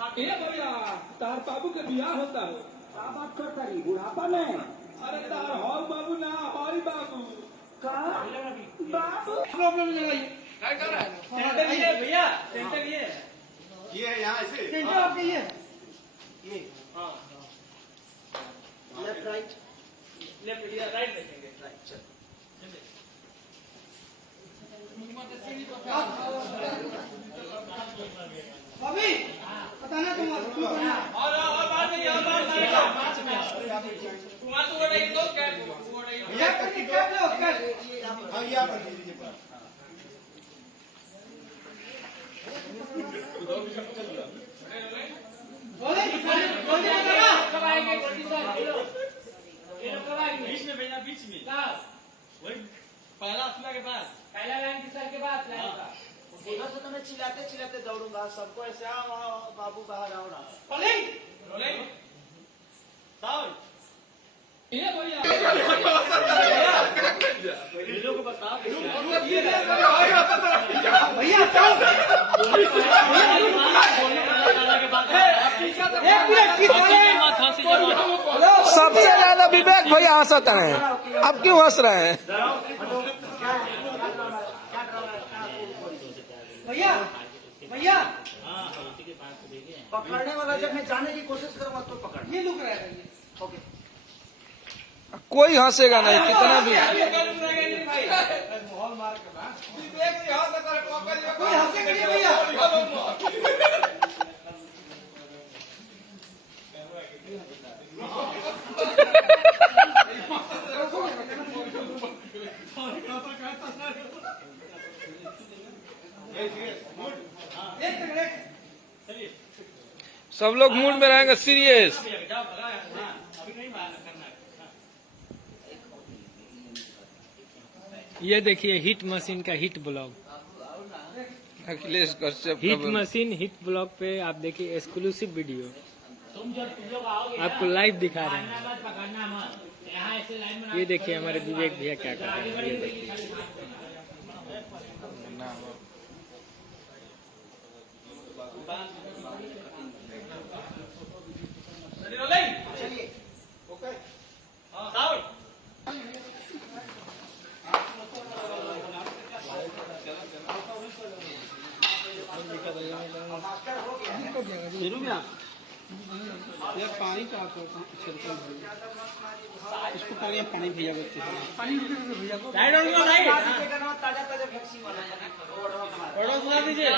भैया तार बाबू के बियाह होता है। क्या बात करता रही बुढ़ापा में? अरे तार हॉल बाबू ना हॉल बाबू का बाबू प्रॉब्लम लगाइए सेंटर ये भैया, सेंटर ये है यहाँ ऐसे सेंटर आपके ये लेफ्ट राइट लेफ्ट या राइट देखेंगे राइट चल अभी पता ना तुम और बात नहीं और बात तुम्हारा तो वो नहीं तो क्या वो नहीं क्या लो कर हाँ ये आप दे दीजिए पर बोले बोले ना कब आएंगे गोल्डी सर ये लोग कब आएंगे बीच में भैया बीच में वही पहला असला के पास पहला लाइन किसर के पास लाइन का देखो तो मैं चिल्लाते चिल्लाते दौड़ूंगा सबको ऐसे आओ बाबू बाहर आओ ना रोलिंग रोलिंग साउंड ये भैया वीडियो को बताओ भैया चल सबसे ज्यादा विवेक भैया हंसत हैं। अब क्यों हंस रहे हैं? भैया भैया पकड़ने वाला जब मैं जाने की कोशिश करूंगा तो पकड़ ये लुक रहा है ओके कोई हंसेगा नहीं कितना भी। कोई हंसेगा नहीं भैया सब लोग मूड में रहेंगे सीरियस। ये देखिए हिट मशीन का hit blog, Akhilesh Kashyap hit machine hit blog पे आप देखिए एक्सक्लूसिव वीडियो तुम लोग आओगे आपको लाइव दिखा रहे हैं। मत पकड़ना मत यहाँ ऐसे लाइन में ये देखिए हमारे विवेक भैया क्या कर रहे हैं। ये देखिए रोलिंग चलिए ओके साउंड ये पानी का छिड़काव इसको पानी पानी भेजा करते हैं पानी भेजा को राइट ऑन लो राइट ताजा ताजा वैक्सीन वाला ऑर्डर सुना दीजिए